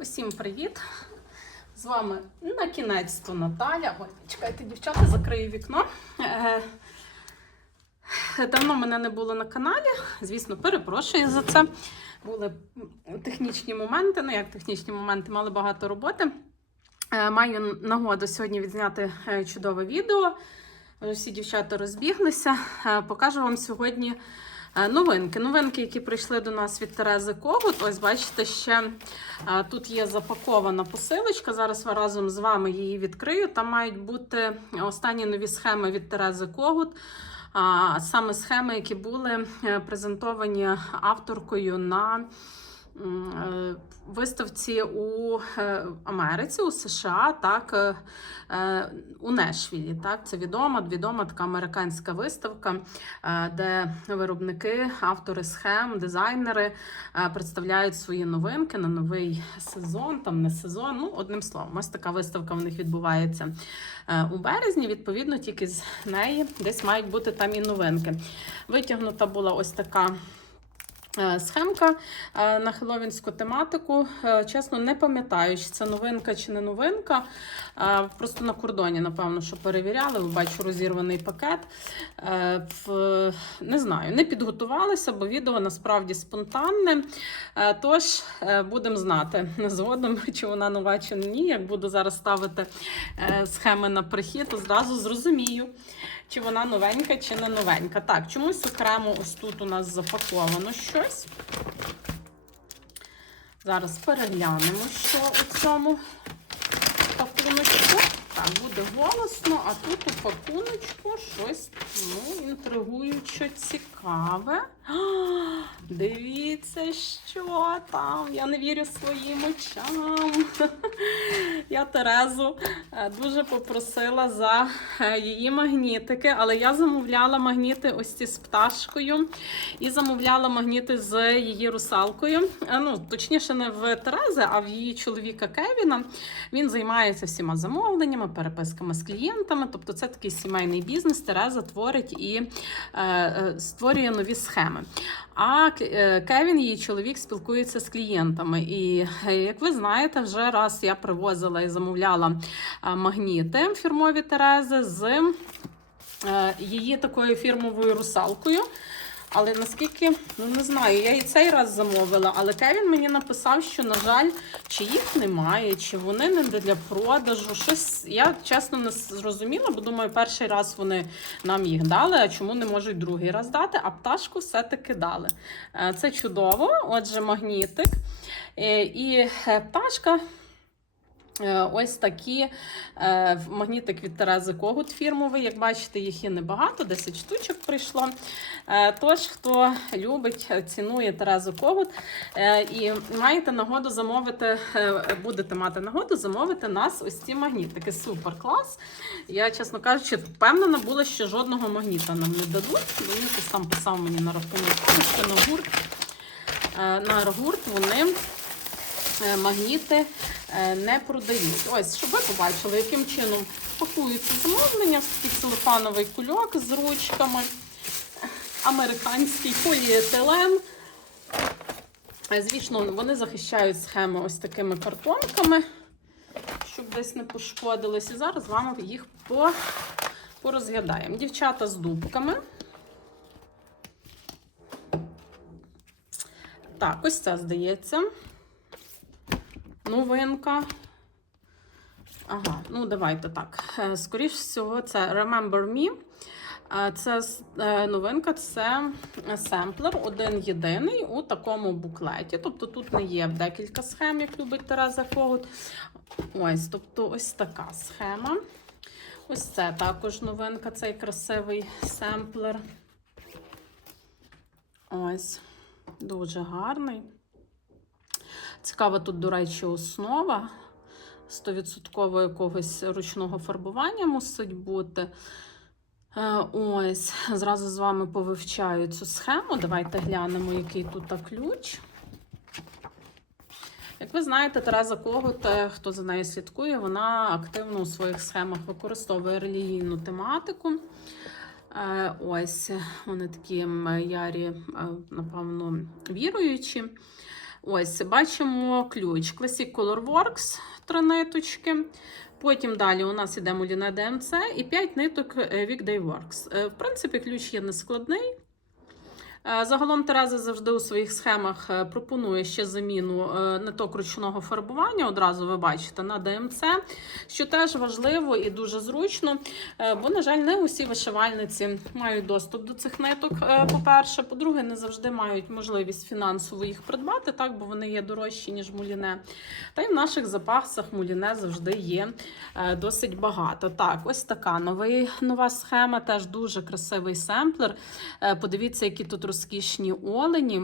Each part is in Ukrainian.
Усім привіт! З вами на кінець то Наталя. Ой, чекайте, дівчата, закрию вікно. Е, Давно мене не було на каналі. Звісно, перепрошую за це. Були технічні моменти. Ну, як технічні моменти, мали багато роботи. Е, Маю нагоду сьогодні відзняти е, чудове відео. Всі дівчата розбіглися. Покажу вам сьогодні новинки. Новинки, які прийшли до нас від Терези Когут. Ось бачите, ще тут є запакована посилочка. Зараз я разом з вами її відкрию. Там мають бути останні нові схеми від Терези Когут. Саме схеми, які були е, презентовані авторкою на виставці у е, Америці, у США, так, е, е, у Нешвілі. Так, це відома, відома така американська виставка, е, де виробники, автори схем, дизайнери е, представляють свої новинки на новий сезон, там не сезон. Ну, одним словом, ось така виставка в них відбувається е, у березні. Відповідно, тільки з неї десь мають бути там і новинки. Витягнута була ось така. Е, Схемка е, на хеловінську тематику. Е, Чесно, не пам'ятаю, чи це новинка чи не новинка. Просто на кордоні, напевно, що перевіряли. Бачу розірваний пакет. Не знаю, не підготувалися, бо відео насправді спонтанне. Тож будемо знати згодом, чи вона нова, чи ні. Як буду зараз ставити схеми на прихід, то зразу зрозумію, чи вона новенька, чи не новенька. Так, чомусь окремо ось тут у нас запаковано щось. Зараз переглянемо, що у цьому пакуночку. Так, буде голосно, а тут у пакуночку щось ну, інтригуюче цікаве. А, Дивіться, що там. Я не вірю своїм очам. Я Терезу е, дуже попросила за е, її магнітики, але я замовляла магніти ось ці з пташкою і замовляла магніти з її русалкою. Е, Ну, точніше, не в Терези, а в її чоловіка Кевіна. Він займається всіма замовленнями, переписками з клієнтами. Тобто, це такий сімейний бізнес. Тереза творить і е, е, створює нові схеми. А е, Кевін, її чоловік, спілкується з клієнтами. І як ви знаєте, вже раз я привозила і замовляла магніти фірмові Терези з її такою фірмовою русалкою. Але наскільки, ну не знаю, я і цей раз замовила, але Кевін мені написав, що, на жаль, чи їх немає, чи вони не для продажу. Щось я чесно не зрозуміла, бо думаю, перший раз вони нам їх дали, а чому не можуть другий раз дати, а пташку все-таки дали. Е, Це чудово. Отже, магнітик. Е, І е, пташка. Е, Ось такі е, магнітик від Терези Когут фірмовий. Як бачите, їх є небагато, 10 штучок прийшло. Е, Тож, хто любить, цінує Терезу Когут і маєте нагоду замовити, будете мати нагоду замовити нас ось ці магнітики. Супер клас. Я, чесно кажучи, впевнена була, що жодного магніта нам не дадуть. Бо він там писав мені на рахунок що на гурт, на гурт вони магніти е, не продають. Ось, щоб ви побачили, яким чином пакуються замовлення. Такий целофановий кульок з ручками, американський поліетилен. Е, Звісно, вони захищають схеми ось такими картонками, щоб десь не пошкодились. І зараз з вами їх по, порозглядаємо. Дівчата з дубками. Так, ось це здається. Новинка. Ага, ну давайте так. Е, Скоріш всього, це Remember Me. Е, Це е, новинка, це семплер, один єдиний у такому буклеті. Тобто тут не є декілька схем, як любить Тереза Когут. Ось, тобто ось така схема. Ось це також новинка, цей красивий семплер. Ось, дуже гарний. Цікава тут, до речі, основа. 100% якогось ручного фарбування мусить бути. Е, Ось, зразу з вами повивчаю цю схему. Давайте глянемо, який тут ключ. Як ви знаєте, Тереза Когут, хто за нею слідкує, вона активно у своїх схемах використовує релігійну тематику. Е, Ось вони такі ярі, е, напевно, віруючі. Ось, бачимо ключ Classic Color Works, три ниточки. Потім далі у нас іде Муліне ДМЦ і 5 ниток е, Weekday Works. Е, В принципі, ключ є нескладний. Е, Загалом Тереза завжди у своїх схемах е, пропонує ще заміну е, ниток ручного фарбування. Одразу ви бачите на ДМЦ, що теж важливо і дуже зручно. Бо, на жаль, не усі вишивальниці мають доступ до цих ниток. По-перше, по-друге, не завжди мають можливість фінансово їх придбати, так бо вони є дорожчі ніж муліне. Та й в наших запасах муліне завжди є досить багато. Так, ось така новий, нова схема, теж дуже красивий семплер. Подивіться, які тут розкішні олені.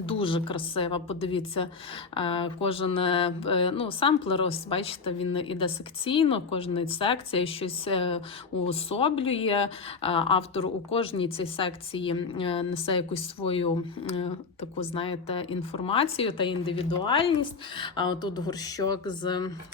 Дуже красива, подивіться, е, кожен е, е, ну, семплер, ось бачите, він іде секційно, кожна секція щось уособлює. Автор у кожній цій секції несе якусь свою таку, знаєте, інформацію та індивідуальність. А тут горщок з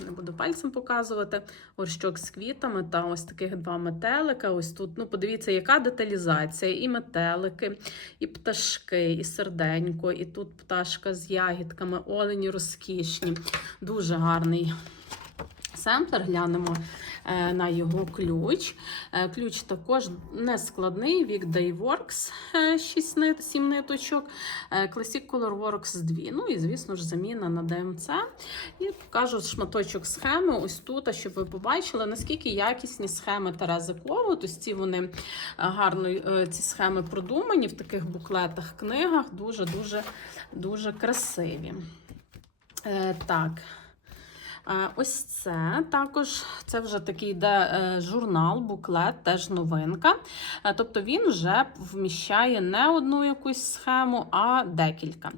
не буду пальцем показувати, горщок з квітами та ось таких два метелика. Ось тут, ну, подивіться, яка деталізація, і метелики, і пташки, і серденько, і тут пташка з ягідками, олені розкішні. Дуже гарний семплер. Глянемо е, на його ключ. Е, Ключ також не складний. Weekday Works 6 нит, 7 ниточок, е, Classic Color Works 2. Ну і, звісно ж, заміна на DMC. І покажу шматочок схеми ось тут, щоб ви побачили, наскільки якісні схеми Терези Кловут. Ось ці вони е, гарно е, ці схеми продумані в таких буклетах, книгах. Дуже-дуже дуже красиві. Е, Так. Е, Ось це також це вже такий йде е, журнал, буклет, теж новинка. Е, Тобто він вже вміщає не одну якусь схему, а декілька.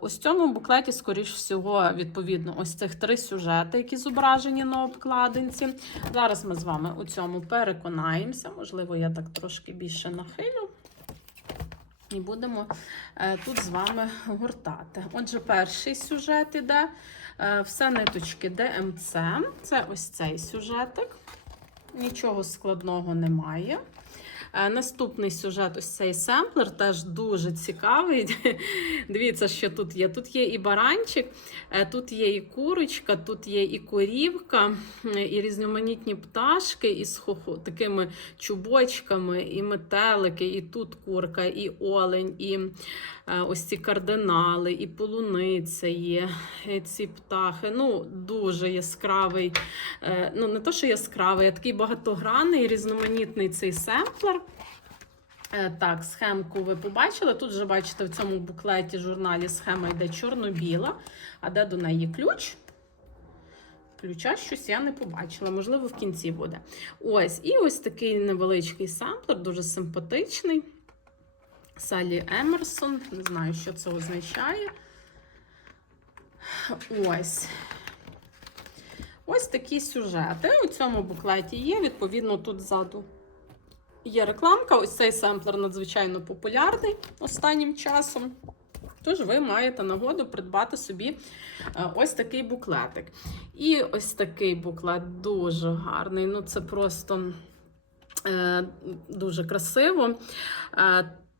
Ось в цьому буклеті, скоріш всього, відповідно, ось цих три сюжети, які зображені на обкладинці. Зараз ми з вами у цьому переконаємося. Можливо, я так трошки більше нахилю. І будемо е, тут з вами гортати. Отже, перший сюжет іде. Е, все ниточки ДМЦ. Це ось цей сюжетик. Нічого складного немає. Е, Наступний сюжет, ось цей семплер, теж дуже цікавий. Дивіться, що тут є. Тут є і баранчик, е, тут є і курочка, тут є і корівка, і різноманітні пташки із такими чубочками, і метелики, і тут курка, і олень, і ось ці кардинали, і полуниця є, і ці птахи. Ну, дуже яскравий. Е, Ну, не то, що яскравий, а такий багатогранний, різноманітний цей семплер. Е, Так, схемку ви побачили. Тут вже бачите, в цьому буклеті журналі схема йде чорно-біла, а де до неї ключ? Ключа щось я не побачила, можливо, в кінці буде. Ось, і ось такий невеличкий самплер, дуже симпатичний. Салі Емерсон, не знаю, що це означає. Ось. Ось такі сюжети. У цьому буклеті є. Відповідно, тут ззаду є рекламка. Ось цей семплер надзвичайно популярний останнім часом. Тож ви маєте нагоду придбати собі е, ось такий буклетик. І ось такий буклет дуже гарний. Ну, це просто е, дуже красиво.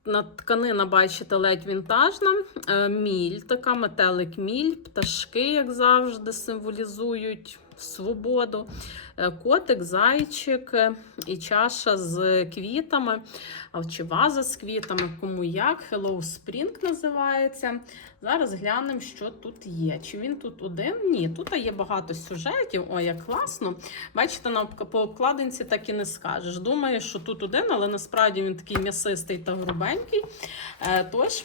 На тканина, бачите, ледь вінтажна. Е, Міль, така метелик міль, пташки, як завжди, символізують свободу. Е, Котик, зайчик е, і чаша з квітами, чи ваза з квітами, кому як. Hello Spring називається. Зараз глянемо, що тут є. Чи він тут один? Ні, тут є багато сюжетів. Ой, як класно. Бачите, на по обкладинці так і не скажеш. Думаєш, що тут один, але насправді він такий м'ясистий та грубенький. Е, Тож,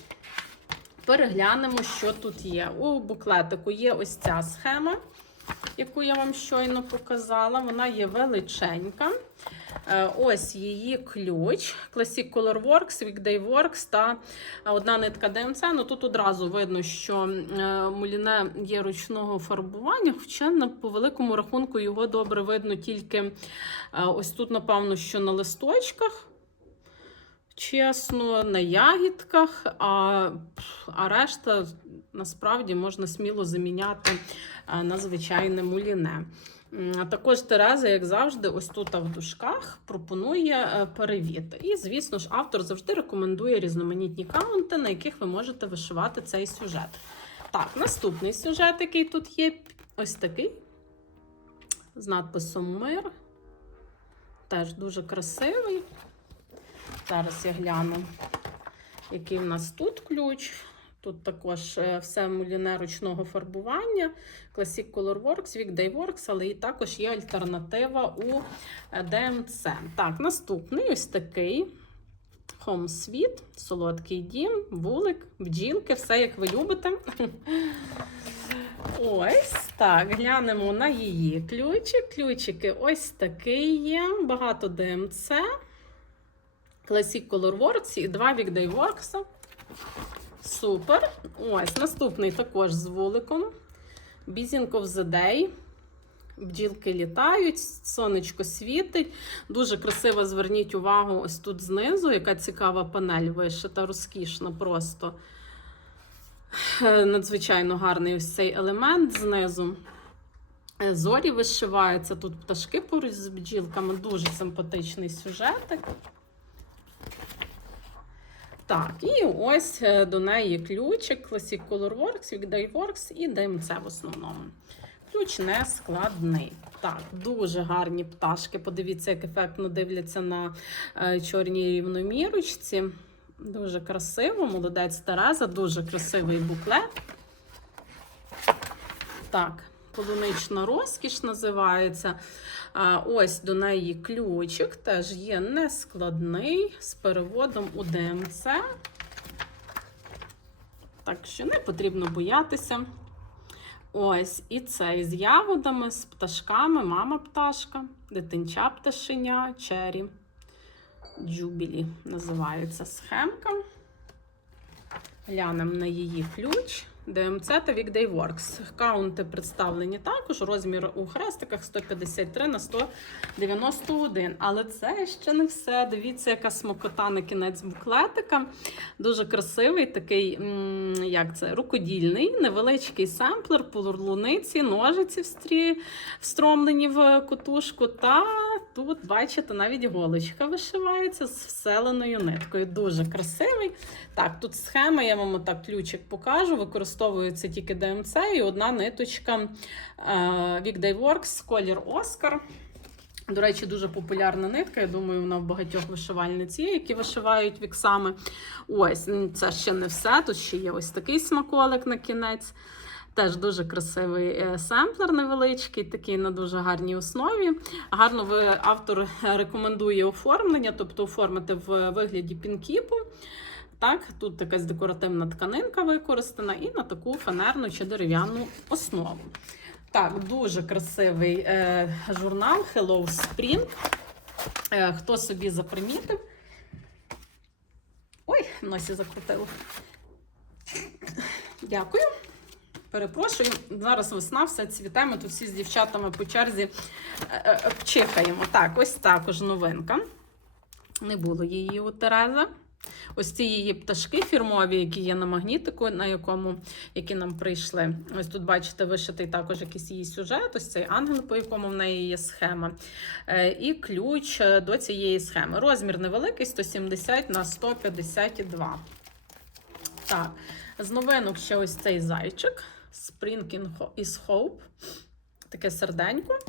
переглянемо, що тут є. У буклетику є ось ця схема, яку я вам щойно показала. Вона є величенька. Е, Ось її ключ. Classic Color Works, Weekday Works та одна нитка DMC. Ну тут одразу видно, що е, муліне є ручного фарбування, хоча по великому рахунку його добре видно тільки е, ось тут, напевно, що на листочках. Чесно, на ягідках, а, а решта насправді можна сміло заміняти на звичайне муліне. Також Тереза, як завжди, ось тут в дужках пропонує е, перевід. І, звісно ж, автор завжди рекомендує різноманітні каунти, на яких ви можете вишивати цей сюжет. Так, наступний сюжет, який тут є, ось такий з надписом Мир. Теж дуже красивий. Зараз я гляну, який в нас тут ключ. Тут також е, все муліне ручного фарбування, Classic Colorworks, Weekday Works, але і також є альтернатива у е, DMC. Так, наступний ось такий Home Sweet, солодкий дім, вулик, бджілки, все як ви любите. Ось так, глянемо на її ключик. Ключики ось такий є, багато DMC, Classic Colorworks і два Weekday Works. Супер. Ось наступний також з вуликом. Busing of the Day. Бджілки літають, сонечко світить. Дуже красиво зверніть увагу ось тут знизу, яка цікава панель вишита, розкішна просто. Надзвичайно гарний ось цей елемент знизу. Зорі вишиваються, тут пташки поруч з бджілками, дуже симпатичний сюжетик. Так, і ось е, до неї ключик Classic Colorworks, Weekday Works і DMC в основному. Ключ не складний. Так, дуже гарні пташки. Подивіться, як ефектно дивляться на е, чорній рівномірочці. Дуже красиво, молодець Тереза, дуже красивий буклет. Так, полунична розкіш називається. Ось до неї ключик, теж є нескладний з переводом у ДМЦ. Так що не потрібно боятися. Ось, і цей з ягодами, з пташками, мама пташка, дитинча пташеня, чері. Джубілі називається схемка. Глянемо на її ключ. DMC та Weekday Works. Каунти представлені також. Розмір у хрестиках 153 на 191. Але це ще не все. Дивіться, яка смокота на кінець буклетика. Дуже красивий, такий, як це, рукодільний, невеличкий семплер, полурлуниці, ножиці встрі, встромлені в котушку. Та тут, бачите, навіть голочка вишивається з вселеною ниткою. Дуже красивий. Так, тут схема, я вам отак ключик покажу. Використовується тільки ДМЦ і одна ниточка е, Weekday Works, колір Оскар. До речі, дуже популярна нитка. Я думаю, вона в багатьох вишивальниць є, які вишивають віксами. Ось, це ще не все. Тут ще є ось такий смаколик на кінець. Теж дуже красивий е, семплер невеличкий, такий на дуже гарній основі. Гарно ви, автор рекомендує оформлення, тобто оформити в вигляді пінкіпу. Так, тут якась декоративна тканинка використана і на таку фанерну чи дерев'яну основу. Так, дуже красивий е, журнал Hello Spring. Е, хто собі запримітив? Ой, носі закрутило. Дякую. Перепрошую, зараз весна, все цвіте, ми тут всі з дівчатами по черзі е, е, чихаємо. Так, ось також новинка. Не було її у Тереза. Ось ці її пташки фірмові, які є на магнітику, на якому які нам прийшли. Ось тут, бачите, вишитий також якийсь її сюжет, ось цей ангел, по якому в неї є схема. Е, І ключ е, до цієї схеми. Розмір невеликий 170 на 152. Так, з новинок ще ось цей зайчик. Spring in is Hope. Таке серденько.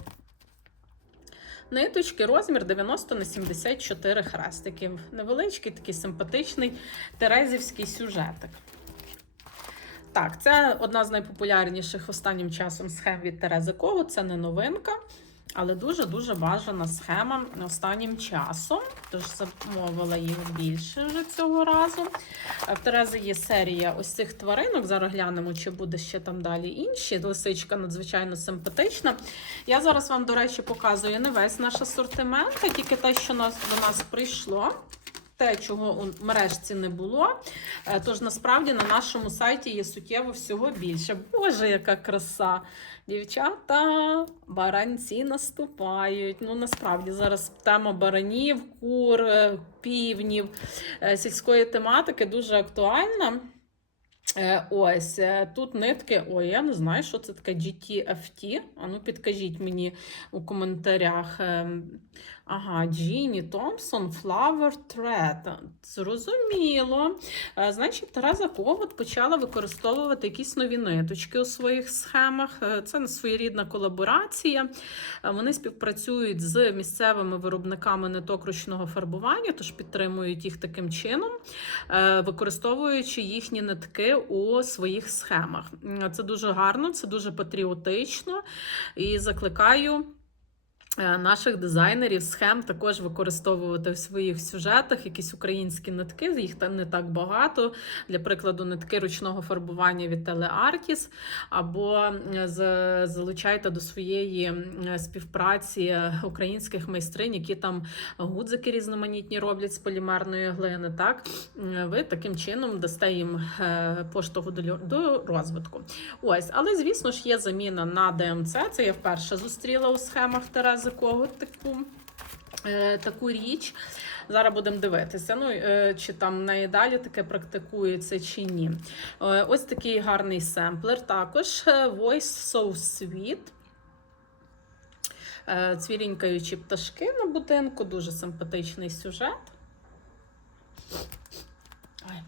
Ниточки, розмір 90 на 74 хрестиків. Невеличкий, такий симпатичний терезівський сюжетик. Так, це одна з найпопулярніших останнім часом схем від Терези Кого. Це не новинка, але дуже-дуже бажана схема останнім часом. Тож замовила їх більше вже цього разу. В Терези є серія ось цих тваринок. Зараз глянемо, чи буде ще там далі інші. Лисичка надзвичайно симпатична. Я зараз вам, до речі, показую не весь наш асортимент, а тільки те, що до нас прийшло. Те, чого у мережці не було. Е, Тож насправді на нашому сайті є суттєво всього більше. Боже, яка краса! Дівчата, баранці наступають. Ну, насправді зараз тема баранів, кур, е, півнів, е, сільської тематики дуже актуальна. Е, Ось е, тут нитки. Ой, я не знаю, що це таке GTFT. А ну підкажіть мені у коментарях. Ем, Ага, Джіні Томпсон, Flower Thread. Зрозуміло. Е, Значить, Тереза Коват почала використовувати якісь нові ниточки у своїх схемах. Це своєрідна колаборація. Вони співпрацюють з місцевими виробниками ниток ручного фарбування, тож підтримують їх таким чином, використовуючи їхні нитки у своїх схемах. Це дуже гарно, це дуже патріотично і закликаю. Е, Наших дизайнерів схем також використовувати в своїх сюжетах якісь українські нитки, їх там не так багато. Для прикладу, нитки ручного фарбування від Teleartis, або е, залучайте до своєї співпраці українських майстринь, які там гудзики різноманітні роблять з полімерної глини. Так ви таким чином дасте їм е, поштовху до розвитку. Ось, але звісно ж є заміна на ДМЦ. Це я вперше зустріла у схемах Терези Когут таку. е, Таку річ. Зараз будемо дивитися, ну е, чи там неї далі таке практикується чи ні. Е, Ось такий гарний семплер. Також е, Voice So Sweet. Е, Цвірінькаючі пташки на будинку, дуже симпатичний сюжет.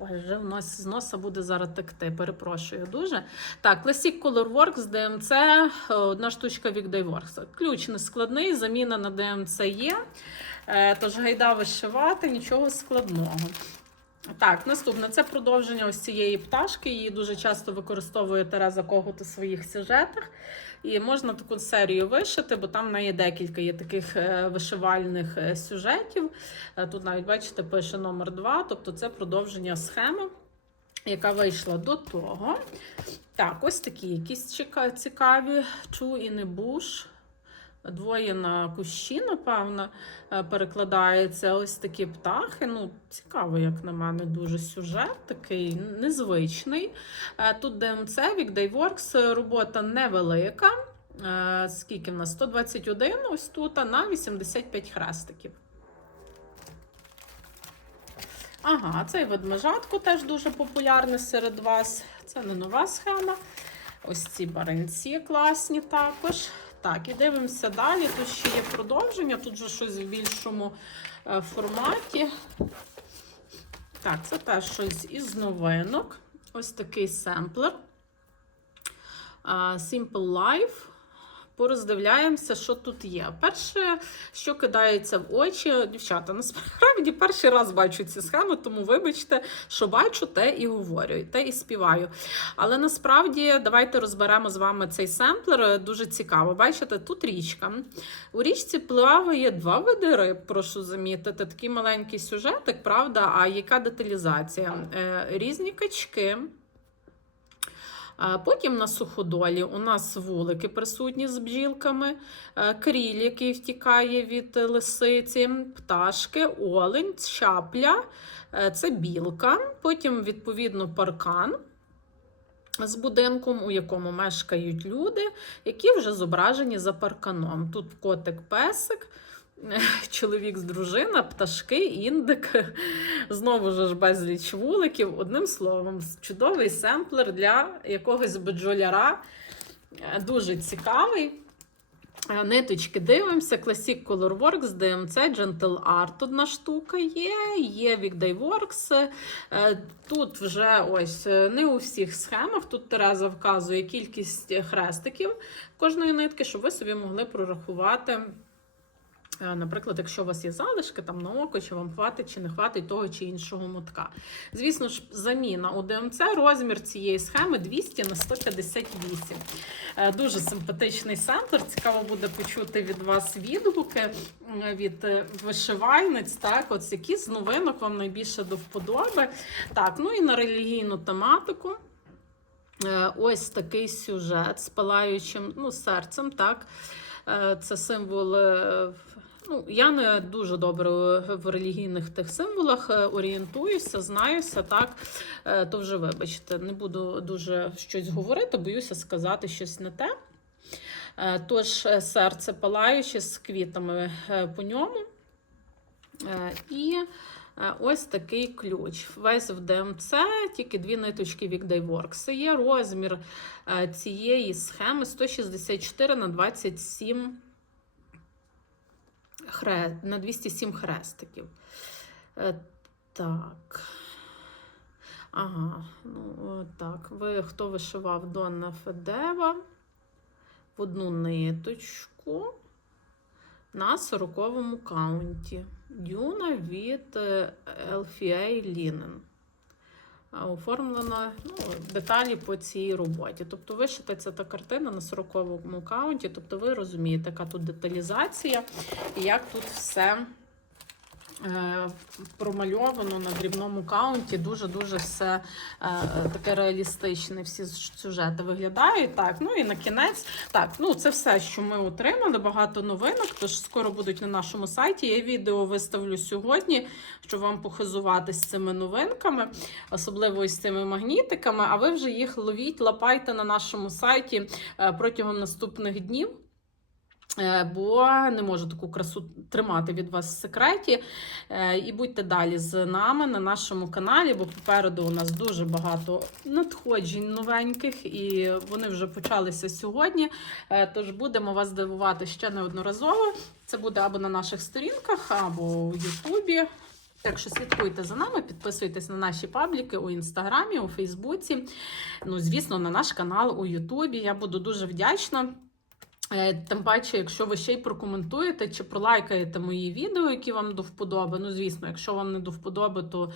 Ой, вже в нас з носа буде зараз текти. Перепрошую дуже. Так, Classic Colorworks DMC, е, одна штучка від Dayworks. Ключ не складний, заміна на DMC є. Е, Тож гайда вишивати, нічого складного. Так, наступне це продовження ось цієї пташки. Її дуже часто використовує Тереза Когут у своїх сюжетах. І можна таку серію вишити, бо там в неї декілька є таких е, вишивальних е, сюжетів. Е, Тут навіть, бачите, пише номер 2, тобто це продовження схеми, яка вийшла до того. Так, ось такі якісь цікаві чу і не буш. Двоє на кущі, напевно, е, перекладається. Ось такі птахи. Ну, цікаво, як на мене, дуже сюжет, такий незвичний. Е, Тут ДМЦ, Вік Dayworks, е, робота невелика. Е, Скільки в нас? 121 ось тут, на 85 хрестиків. Ага, цей ведмежатко теж дуже популярний серед вас. Це не нова схема. Ось ці баранці класні також. Так, і дивимося далі. Тут ще є продовження, тут вже щось в більшому е, форматі. Так, це теж щось із новинок. Ось такий семплер. Simple Life. Пороздивляємося, що тут є. Перше, що кидається в очі, дівчата, насправді перший раз бачу ці схеми, тому вибачте, що бачу, те і говорю, те і співаю. Але насправді давайте розберемо з вами цей семплер. Дуже цікаво. Бачите, тут річка. У річці плаває два види риб, прошу замітити. Такий маленький сюжетик, правда? А яка деталізація? Е, Різні качки. Потім на суходолі у нас вулики присутні з бджілками, е, кріль, який втікає від лисиці, пташки, олень, чапля, е, це білка. Потім, відповідно, паркан з будинком, у якому мешкають люди, які вже зображені за парканом. Тут котик-песик. Чоловік з дружина, пташки, індик, знову ж безліч вуликів. Одним словом, чудовий семплер для якогось бджоляра. Е, Дуже цікавий. Е, Ниточки дивимося. Classic Colorworks, DMC, Gentle Art одна штука є. Є Vic Dayworks. Е, Тут вже ось не у всіх схемах. Тут Тереза вказує кількість хрестиків кожної нитки, щоб ви собі могли прорахувати. Е, Наприклад, якщо у вас є залишки там на око, чи вам хватить чи не хватить того чи іншого мотка. Звісно ж, заміна у ДМЦ розмір цієї схеми 200 на 158. Е, Дуже симпатичний семплер. Цікаво буде почути від вас відгуки від е, вишивальниць. Так, от які з новинок вам найбільше до вподоби. Так, ну і на релігійну тематику. Ось такий сюжет з палаючим ну, серцем. Так. Це символ Ну, я не дуже добре в релігійних тих символах е, орієнтуюся, знаюся, так. Е, То вже вибачте, не буду дуже щось говорити, боюся сказати щось не те. Е, Тож е, серце палаюче з квітами е, по ньому. Е, І е, ось такий ключ. Весь в ДМЦ, тільки дві ниточки від Dayworks. Є розмір е, цієї схеми 164 на 27 хре... на 207 хрестиків. Е, Так. Ага, ну так. Ви хто вишивав Донна Федева в одну ниточку на 40-му каунті. Дюна від е, LFA Linen. А Оформлена ну, деталі по цій роботі. Тобто вишита ця та картина на 40-му каунті. Тобто ви розумієте, яка тут деталізація і як тут все е, промальовано на дрібному каунті. Дуже-дуже все е, таке реалістичне. Всі сюжети виглядають. Так, ну і на кінець. Так, ну це все, що ми отримали. Багато новинок. Тож скоро будуть на нашому сайті. Я відео виставлю сьогодні, щоб вам похизуватись цими новинками, особливо із цими магнітиками. А ви вже їх ловіть, лапайте на нашому сайті е, протягом наступних днів. Е, Бо не можу таку красу тримати від вас в секреті. Е, І будьте далі з нами на нашому каналі, бо попереду у нас дуже багато надходжень новеньких, і вони вже почалися сьогодні. Е, Тож будемо вас дивувати ще неодноразово. Це буде або на наших сторінках, або у Ютубі. Так що слідкуйте за нами, підписуйтесь на наші пабліки у інстаграмі, у Фейсбуці. Ну, звісно, на наш канал у Ютубі. Я буду дуже вдячна. Е, Тим паче, якщо ви ще й прокоментуєте чи пролайкаєте мої відео, які вам до вподоби. Ну, звісно, якщо вам не до вподоби, то,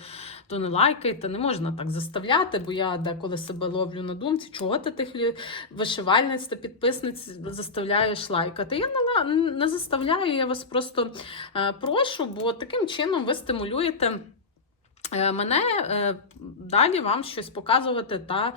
то не лайкайте. Не можна так заставляти, бо я деколи себе ловлю на думці, чого ти тих вишивальниць та підписниць заставляєш лайкати. Я не, не заставляю, я вас просто е, прошу, бо таким чином ви стимулюєте. Е, Мене е, далі вам щось показувати та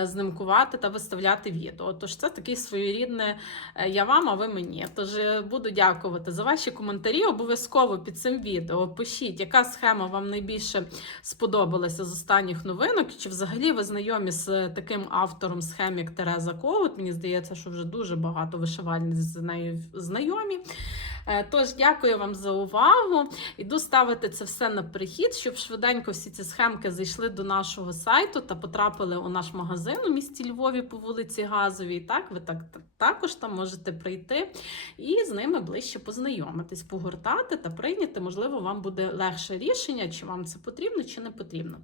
е, знімкувати та виставляти відео. Тож це такий своєрідний е, я вам, а ви мені. Тож буду дякувати за ваші коментарі. Обов'язково під цим відео пишіть, яка схема вам найбільше сподобалася з останніх новинок, чи взагалі ви знайомі з таким автором схем, як Тереза Ковут. Мені здається, що вже дуже багато вишивальниць з нею знайомі. Е, Тож, дякую вам за увагу. Іду ставити це все на прихід, щоб швиденько всі ці схемки зайшли до нашого сайту та потрапили у наш магазин у місті Львові по вулиці Газовій. Так, ви так також там можете прийти і з ними ближче познайомитись, погортати та прийняти. Можливо, вам буде легше рішення, чи вам це потрібно, чи не потрібно.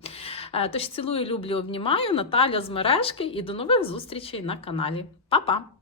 Е, Тож цілую, люблю, обнімаю. Наталя з мережки і до нових зустрічей на каналі. Па-па!